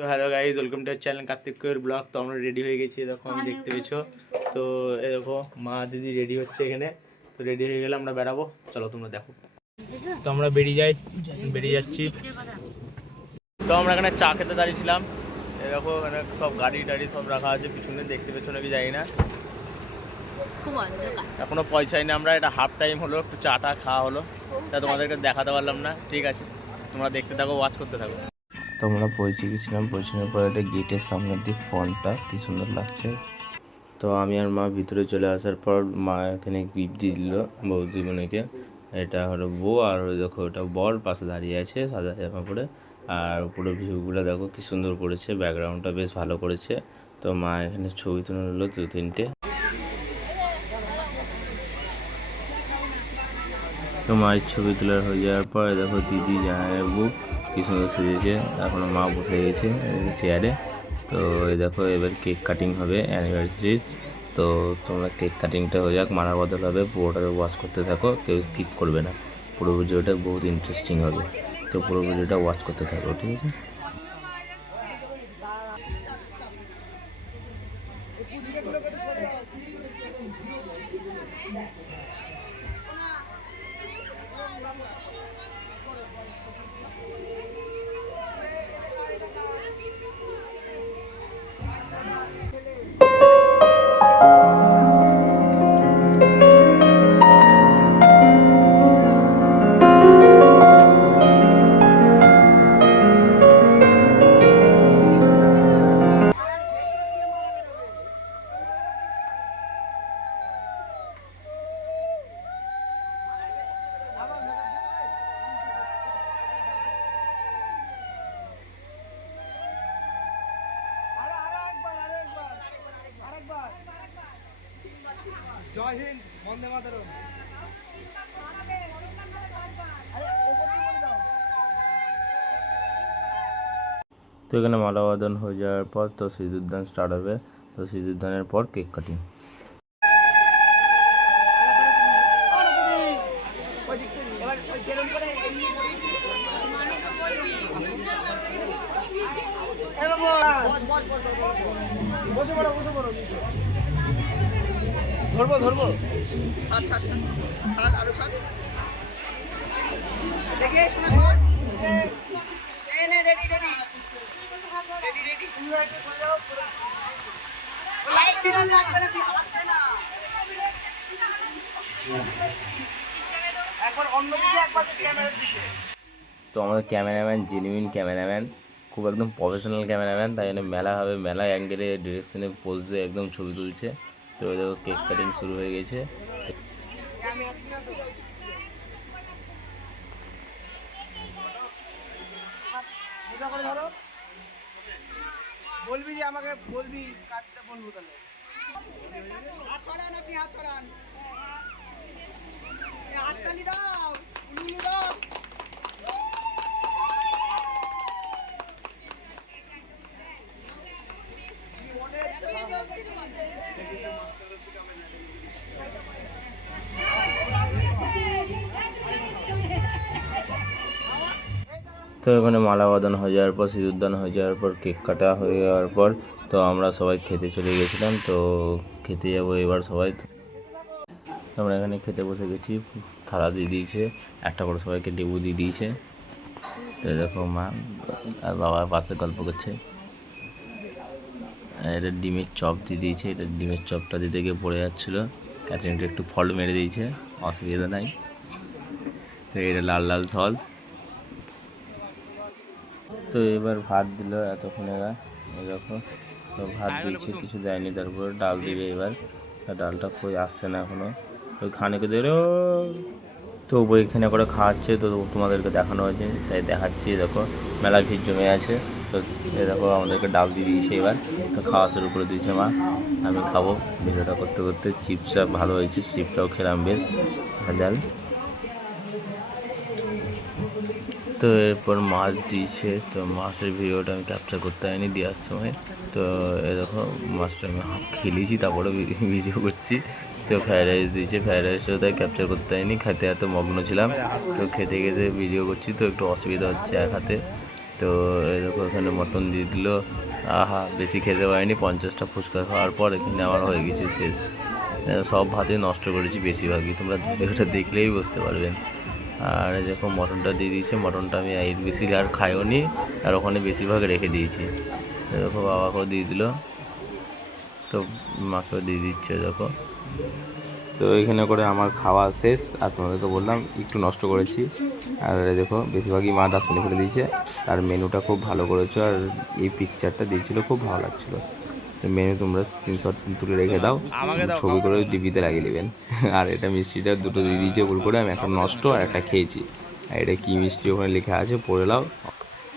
তো hello guys, welcome to channel কার্তিকের blog. তো আমরা রেডি হয়ে গেছি, দেখো আমি দেখতে পেয়েছো। তো এই দেখো মা দিদি রেডি হচ্ছে এখানে। তো রেডি হয়ে গেলে আমরা বেরাবো, চলো তোমরা দেখো। তো আমরা বেরিয়ে যাচ্ছি। তো আমরা এখানে চা খেতে দাঁড়িয়েছিলাম। এই দেখো এখানে সব গাড়ি টাড়ি সব রাখা আছে, পিছনে দেখতে পেছো নাকি জানি না। এখনো পয়সাই না, আমরা এটা হাফ টাইম হলো, একটু চাটা খাওয়া হলো, তা তোমাদেরকে দেখাতে পারলাম না। ঠিক আছে, তোমরা দেখতে থাকো, ওয়াচ করতে থাকো। তো আমরা পৌঁছে গেছিলাম। পৌঁছানোর পর একটা গেটের সামনের দিক ফোনটা কি সুন্দর লাগছে। তো আমি আর মা ভিতরে চলে আসার পর মা এখানে গিফট দিয়ে দিল বৌদি বোনকে। এটা হলো বউ, আর দেখো ওটা বর পাশে দাঁড়িয়ে আছে সাদা জামা পরে। আর উপরে ভিউগুলো দেখো কি সুন্দর করেছে, ব্যাকগ্রাউন্ডটা বেশ ভালো করেছে। তো মা এখানে ছবি তুলে নিল 2-3টে। তো মায়ের ছবি তোলার হয়ে যাওয়ার পর দেখো দিদি জানায় বুক কি সুন্দর সেজেছে। এখনো মা বসে গেছে চেয়ারে। তো এই দেখো এবার কেক কাটিং হবে অ্যানিভার্সারির। তো তোমরা কেক কাটিংটা হয়ে যাক, মারা বদল হবে, পুরোটাকে ওয়াচ করতে থাকো, কেউ স্কিপ করবে না। পুরো ভিডিওটা বহুত ইন্টারেস্টিং হবে, তো পুরো ভিডিওটা ওয়াচ করতে থাকো, ঠিক আছে। জয় হিন্দ, বন্দে মাতরম। তো এখানে মালাবদন হয়ে যাওয়ার পর তো সিঁদুরদান স্টার্ট হবে। তো সিঁদুরদানের পর কেক কাটিং। ধরবো ছাড় ছাড় ছাড় ছাড়, আরো ছাড়। দেখে শোনা শোনা, নে রেডি রেডি রেডি রেডি। তুমি একটু সরে যাও, লাইট সিগন্যাল লাগবে না, তুই হাঁটতে না। একবার অন্যদিকে, একবার ক্যামেরার দিকে। তো আমাদের ক্যামেরাম্যান জেনুইন ক্যামেরাম্যান, খুব একদম প্রফেশনাল ক্যামেরাম্যান, তাই জন্য মেলা হবে, মেলা অ্যাঙ্গেলে ডিরেকশনে পোজে একদম ছবি তুলছে। তো দেখো কেক কাটিং শুরু হয়ে গেছে। বলবি যে আমাকে বলবি কাটতে, বলবো তাহলে। হাত ছড়ান, আপনি হাত ছড়ান, হাততালি দাও, উলুলু দাও। তো এখানে মালা বদন হয়ে যাওয়ার পর, সিঁদুরদান হয়ে যাওয়ার পর, কেক কাটা হয়ে যাওয়ার পর তো আমরা সবাই খেতে চলে গেছিলাম। তো খেতে যাবো এবার সবাই। আমরা এখানে খেতে বসে গেছি, থালা দিয়ে দিয়েছে, একটা করে সবাইকে লেবু দিয়ে দিয়েছে। তো দেখো মা আর বাবার পাশে গল্প করছে। এটা ডিমের চপ দিয়ে দিয়েছে, এটা ডিমের চপটা দিতে গিয়ে পড়ে যাচ্ছিলো, ক্যাটারিংটা একটু ফল্ট মেরে দিয়েছে, অসুবিধা নাই। তো এটা লাল লাল সস। তো এবার ভাত দিল এতক্ষণে, দেখো তো ভাত দিয়েছে, কিছু দেয়নি, তারপর ডাল দিবে এবার। ডালটা কই আসছে না এখনো, ওই খানিকে দেবে। তো ওইখানে করে খাওয়াচ্ছে, তো তোমাদেরকে দেখানো হয়েছে তাই দেখাচ্ছি। দেখো মেলা ভিড় জমে আছে। তো দেখো আমাদেরকে ডাল দিয়ে দিয়েছে এবার, তো খাওয়া শুরু করে দিয়েছে মা। আমি খাবো, ভিডিওটা করতে করতে। চিপসটা ভালো হয়েছে, চিপসটাও খেলাম বেশ ঝাল। তো এরপর মাছ দিয়েছে, তো মাছের ভিডিওটা আমি ক্যাপচার করতে পারিনি দেওয়ার সময়। তো এ দেখো মাছটা আমি খেলেছি, তারপরে ভিডিও করছি। তো ফ্রায়েড রাইস দিয়েছে, ফ্রায়েড রাইসও তাই ক্যাপচার করতে পারিনি, খেতে এত মগ্ন ছিলাম। তো খেতে খেতে ভিডিও করছি, তো একটু অসুবিধা হচ্ছে এক হাতে। তো এরকম এখানে মটন দিয়ে দিল। আহা, বেশি খেতে পারিনি, 50টা ফুচকা খাওয়ার পর এখানে আমার হয়ে গেছে শেষ। সব ভাতে নষ্ট করেছি বেশিরভাগই, তোমরা ভিডিওটা দেখলেই বুঝতে পারবেন। আর দেখো মটনটা দিয়ে দিয়েছে, মটনটা আমি এর বেশি আর খাইও নি, আর ওখানে বেশিরভাগ রেখে দিয়েছি। দেখো বাবাকেও দিয়ে দিল, তো মাকেও দিয়ে দিচ্ছে দেখো। তো এখানে করে আমার খাওয়া শেষ, আর তোমাদেরকে বললাম একটু নষ্ট করেছি। আর দেখো বেশিরভাগই মা ডাস্টবিনে ফেলে দিয়েছে। তার মেনুটা খুব ভালো করেছো, আর এই পিকচারটা দিয়েছিলো, খুব ভালো লাগছিলো। তো মেনু তোমরা স্ক্রিনশট তুলে রেখে দাও, ছবি করে ডিবিতে লাগিয়ে নেবেন। আর এটা মিষ্টিটা দুটো দিয়ে দিয়েছে ভুল করে, আমি একটা নষ্ট আর একটা খেয়েছি। আর এটা কী মিষ্টি ওখানে লেখা আছে, পড়ে নাও।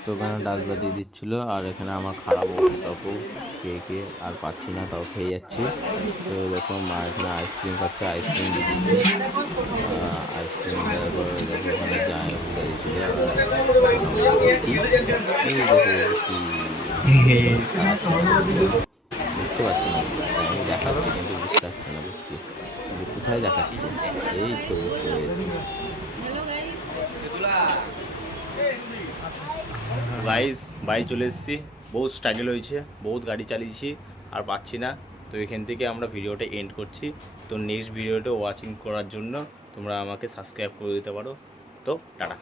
তো ওখানে ডালটা দিয়ে দিচ্ছিলো, আর এখানে আমার খারাপ অবস্থা খুব, খেয়ে আর পাচ্ছি না, তাও খেয়ে যাচ্ছি। তো দেখো মা এখানে আইসক্রিম খাচ্ছে, আইসক্রিম দিয়ে দিচ্ছি। আইসক্রিম দেওয়ার পরে দেখো ওখানে যায় দিয়েছিল। বুঝতে পারছি না, আমি দেখাচ্ছি কিন্তু বুঝতে পারছি না বুঝছি কোথায় দেখাচ্ছি। এই তো বুঝতে পেরেছি। বাড়ি চলে এসেছি, বহুত স্ট্রাগল হয়েছে, বহুত গাড়ি চালিয়েছি আর পাচ্ছি না। তো এখান থেকে আমরা ভিডিওটা এন্ড করছি। তো নেক্সট ভিডিওটা ওয়াচিং করার জন্য তোমরা আমাকে সাবস্ক্রাইব করে দিতে পারো। তো টাটা।